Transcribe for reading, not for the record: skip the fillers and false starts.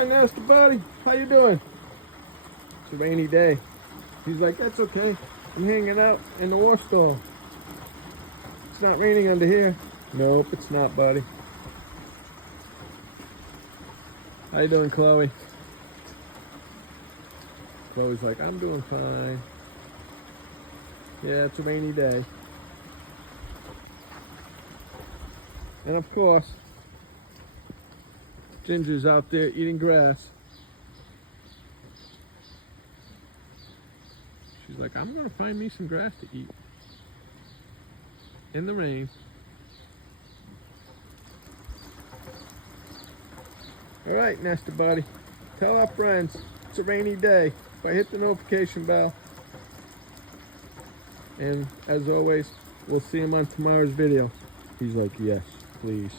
Hi, Nestor, buddy. How you doing? It's a rainy day. He's like, that's okay. I'm hanging out in the war stall. It's not raining under here. Nope, it's not, buddy. How you doing, Chloe? Chloe's like, I'm doing fine. Yeah, it's a rainy day. And of course, Ginger's out there eating grass. She's like, I'm gonna find me some grass to eat. In the rain. All right, Nestor buddy. Tell our friends it's a rainy day. If I hit the notification bell. And as always, we'll see him on tomorrow's video. He's like, yes, please.